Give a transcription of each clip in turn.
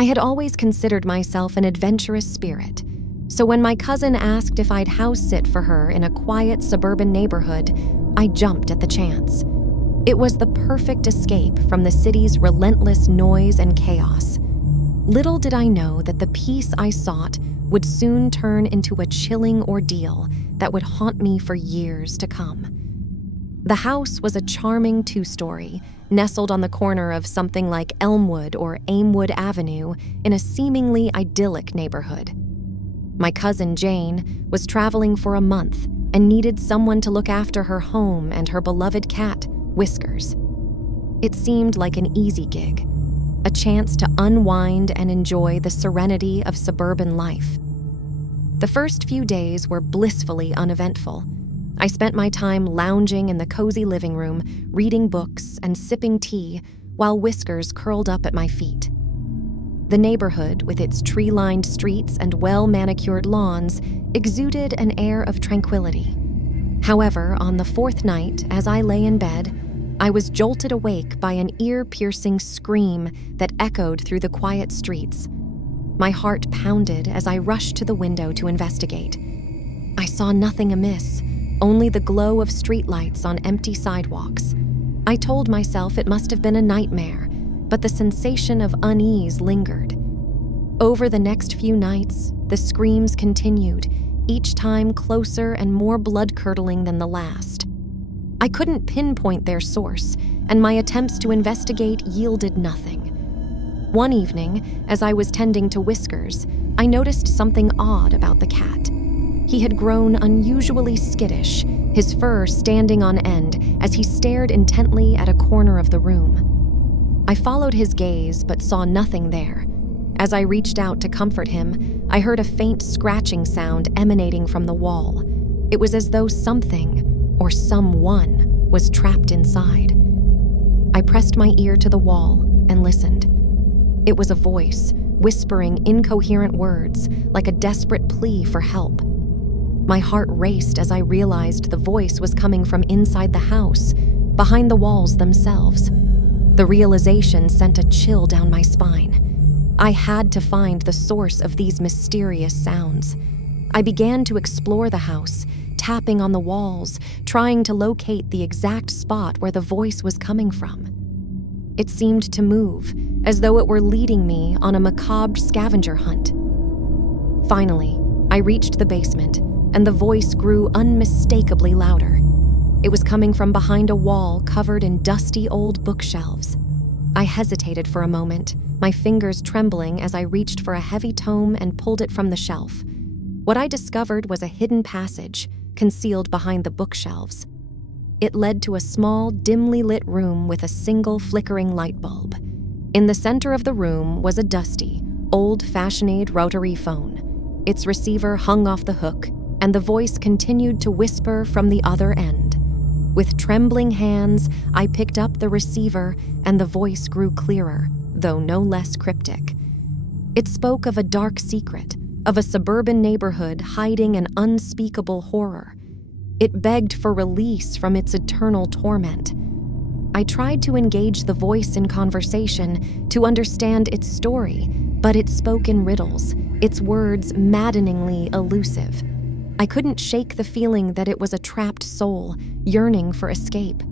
I had always considered myself an adventurous spirit, so when my cousin asked if I'd house sit for her in a quiet suburban neighborhood, I jumped at the chance. It was the perfect escape from the city's relentless noise and chaos. Little did I know that the peace I sought would soon turn into a chilling ordeal that would haunt me for years to come. The house was a charming two-story, nestled on the corner of something like Elmwood or Amewood Avenue in a seemingly idyllic neighborhood. My cousin Jane was traveling for a month and needed someone to look after her home and her beloved cat, Whiskers. It seemed like an easy gig, a chance to unwind and enjoy the serenity of suburban life. The first few days were blissfully uneventful. I spent my time lounging in the cozy living room, reading books and sipping tea while Whiskers curled up at my feet. The neighborhood, with its tree-lined streets and well-manicured lawns, exuded an air of tranquility. However, on the fourth night, as I lay in bed, I was jolted awake by an ear-piercing scream that echoed through the quiet streets. My heart pounded as I rushed to the window to investigate. I saw nothing amiss, only the glow of streetlights on empty sidewalks. I told myself it must have been a nightmare, but the sensation of unease lingered. Over the next few nights, the screams continued, each time closer and more blood-curdling than the last. I couldn't pinpoint their source, and my attempts to investigate yielded nothing. One evening, as I was tending to Whiskers, I noticed something odd about the cat. He had grown unusually skittish, his fur standing on end as he stared intently at a corner of the room. I followed his gaze but saw nothing there. As I reached out to comfort him, I heard a faint scratching sound emanating from the wall. It was as though something, or someone, was trapped inside. I pressed my ear to the wall and listened. It was a voice, whispering incoherent words like a desperate plea for help. My heart raced as I realized the voice was coming from inside the house, behind the walls themselves. The realization sent a chill down my spine. I had to find the source of these mysterious sounds. I began to explore the house, tapping on the walls, trying to locate the exact spot where the voice was coming from. It seemed to move, as though it were leading me on a macabre scavenger hunt. Finally, I reached the basement, and the voice grew unmistakably louder. It was coming from behind a wall covered in dusty old bookshelves. I hesitated for a moment, my fingers trembling as I reached for a heavy tome and pulled it from the shelf. What I discovered was a hidden passage, concealed behind the bookshelves. It led to a small, dimly lit room with a single flickering light bulb. In the center of the room was a dusty, old-fashioned rotary phone. Its receiver hung off the hook, and the voice continued to whisper from the other end. With trembling hands, I picked up the receiver, and the voice grew clearer, though no less cryptic. It spoke of a dark secret, of a suburban neighborhood hiding an unspeakable horror. It begged for release from its eternal torment. I tried to engage the voice in conversation, to understand its story, but it spoke in riddles, its words maddeningly elusive. I couldn't shake the feeling that it was a trapped soul, yearning for escape.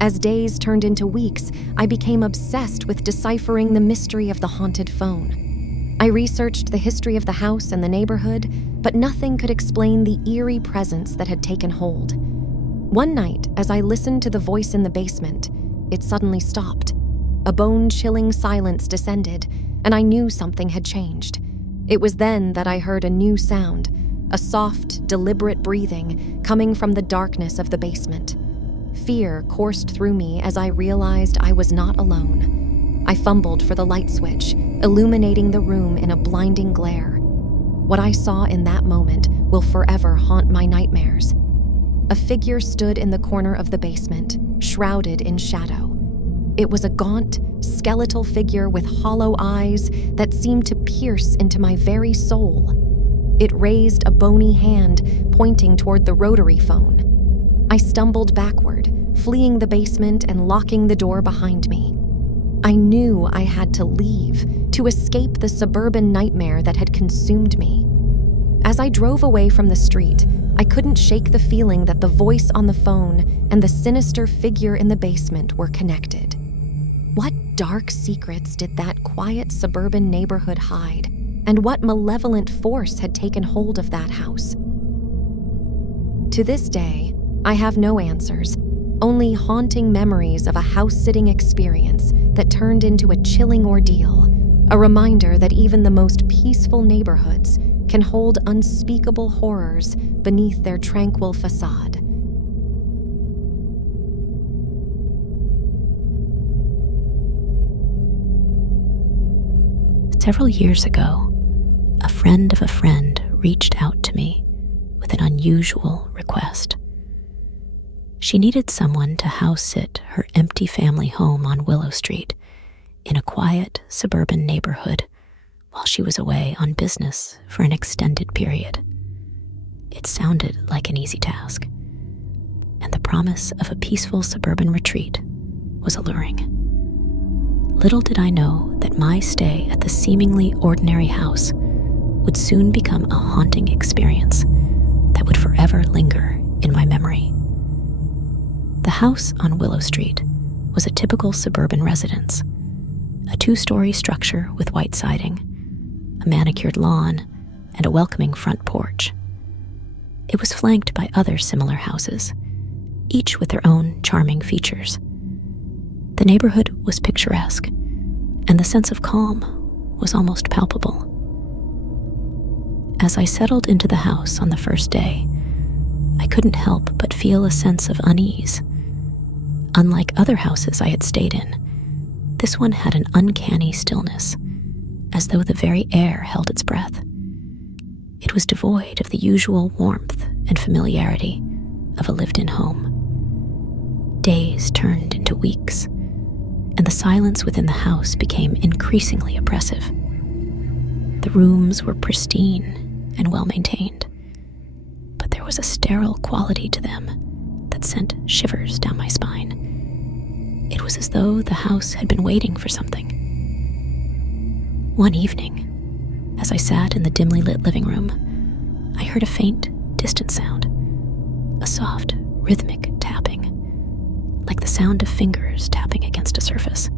As days turned into weeks, I became obsessed with deciphering the mystery of the haunted phone. I researched the history of the house and the neighborhood, but nothing could explain the eerie presence that had taken hold. One night, as I listened to the voice in the basement, it suddenly stopped. A bone-chilling silence descended, and I knew something had changed. It was then that I heard a new sound, a soft, deliberate breathing coming from the darkness of the basement. Fear coursed through me as I realized I was not alone. I fumbled for the light switch, illuminating the room in a blinding glare. What I saw in that moment will forever haunt my nightmares. A figure stood in the corner of the basement, shrouded in shadow. It was a gaunt, skeletal figure with hollow eyes that seemed to pierce into my very soul. It raised a bony hand, pointing toward the rotary phone. I stumbled backward, fleeing the basement and locking the door behind me. I knew I had to leave to escape the suburban nightmare that had consumed me. As I drove away from the street, I couldn't shake the feeling that the voice on the phone and the sinister figure in the basement were connected. What dark secrets did that quiet suburban neighborhood hide, and what malevolent force had taken hold of that house? To this day, I have no answers, only haunting memories of a house-sitting experience that turned into a chilling ordeal, a reminder that even the most peaceful neighborhoods can hold unspeakable horrors beneath their tranquil facade. Several years ago, a friend of a friend reached out to me with an unusual request. She needed someone to house sit her empty family home on Willow Street in a quiet suburban neighborhood while she was away on business for an extended period. It sounded like an easy task, and the promise of a peaceful suburban retreat was alluring. Little did I know that my stay at the seemingly ordinary house would soon become a haunting experience that would forever linger in my memory. The house on Willow Street was a typical suburban residence, a 2-story structure with white siding, a manicured lawn, and a welcoming front porch. It was flanked by other similar houses, each with their own charming features. The neighborhood was picturesque, and the sense of calm was almost palpable. As I settled into the house on the first day, I couldn't help but feel a sense of unease. Unlike other houses I had stayed in, this one had an uncanny stillness, as though the very air held its breath. It was devoid of the usual warmth and familiarity of a lived-in home. Days turned into weeks, and the silence within the house became increasingly oppressive. The rooms were pristine and well-maintained, but there was a sterile quality to them that sent shivers down my spine. It was as though the house had been waiting for something. One evening, as I sat in the dimly lit living room, I heard a faint, distant sound, a soft, rhythmic tapping, like the sound of fingers tapping against a surface.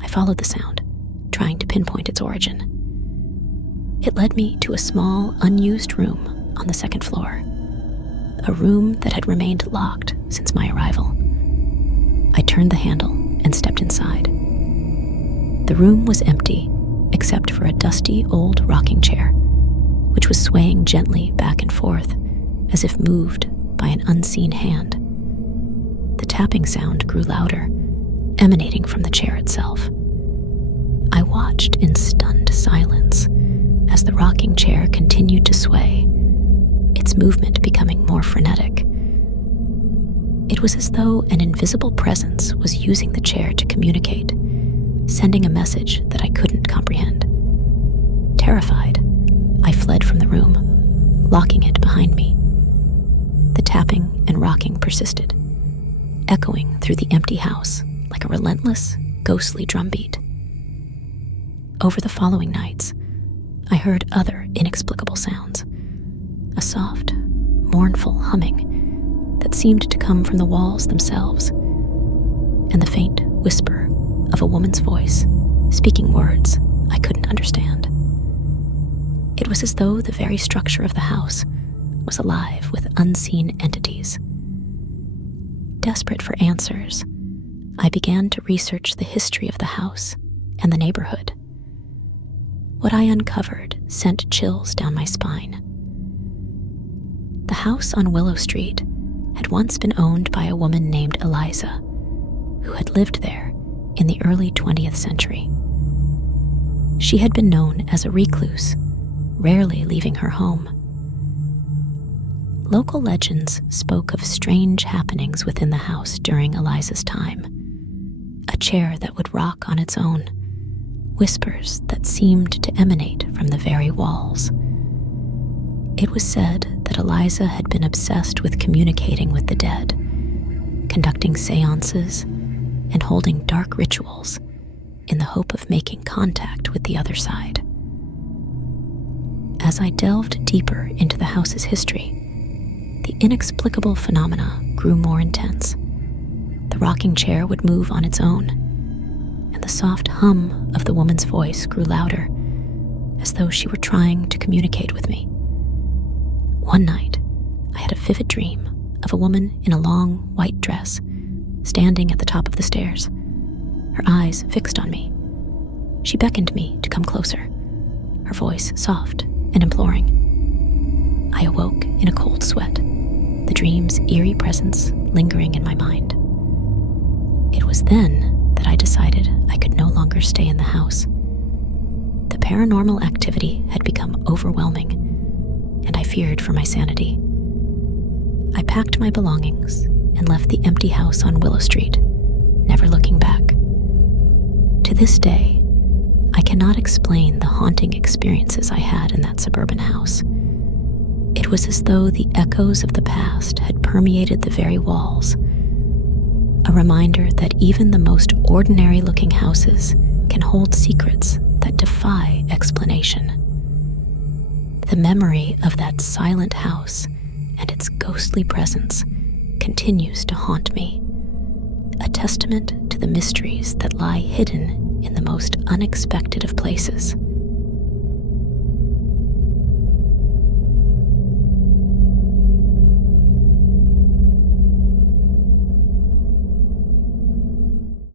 I followed the sound, trying to pinpoint its origin. It led me to a small, unused room on the second floor, a room that had remained locked since my arrival. I turned the handle and stepped inside. The room was empty, except for a dusty old rocking chair, which was swaying gently back and forth as if moved by an unseen hand. The tapping sound grew louder, emanating from the chair itself. I watched in stunned silence as the rocking chair continued to sway, its movement becoming more frenetic. It was as though an invisible presence was using the chair to communicate, sending a message that I couldn't comprehend. Terrified, I fled from the room, locking it behind me. The tapping and rocking persisted, echoing through the empty house like a relentless, ghostly drumbeat. Over the following nights, I heard other inexplicable sounds, a soft, mournful humming that seemed to come from the walls themselves, and the faint whisper of a woman's voice speaking words I couldn't understand. It was as though the very structure of the house was alive with unseen entities. Desperate for answers, I began to research the history of the house and the neighborhood. What I uncovered sent chills down my spine. The house on Willow Street had once been owned by a woman named Eliza, who had lived there in the early 20th century. She had been known as a recluse, rarely leaving her home. Local legends spoke of strange happenings within the house during Eliza's time. A chair that would rock on its own, whispers that seemed to emanate from the very walls. It was said that Eliza had been obsessed with communicating with the dead, conducting seances, and holding dark rituals in the hope of making contact with the other side. As I delved deeper into the house's history, the inexplicable phenomena grew more intense. The rocking chair would move on its own, and the soft hum of the woman's voice grew louder, as though she were trying to communicate with me. One night, I had a vivid dream of a woman in a long white dress, standing at the top of the stairs, her eyes fixed on me. She beckoned me to come closer, her voice soft and imploring. I awoke in a cold sweat, the dream's eerie presence lingering in my mind. It was then that I decided I could no longer stay in the house. The paranormal activity had become overwhelming, and I feared for my sanity. I packed my belongings and left the empty house on Willow Street, never looking back. To this day, I cannot explain the haunting experiences I had in that suburban house. It was as though the echoes of the past had permeated the very walls, a reminder that even the most ordinary-looking houses can hold secrets that defy explanation. The memory of that silent house and its ghostly presence continues to haunt me, a testament to the mysteries that lie hidden in the most unexpected of places.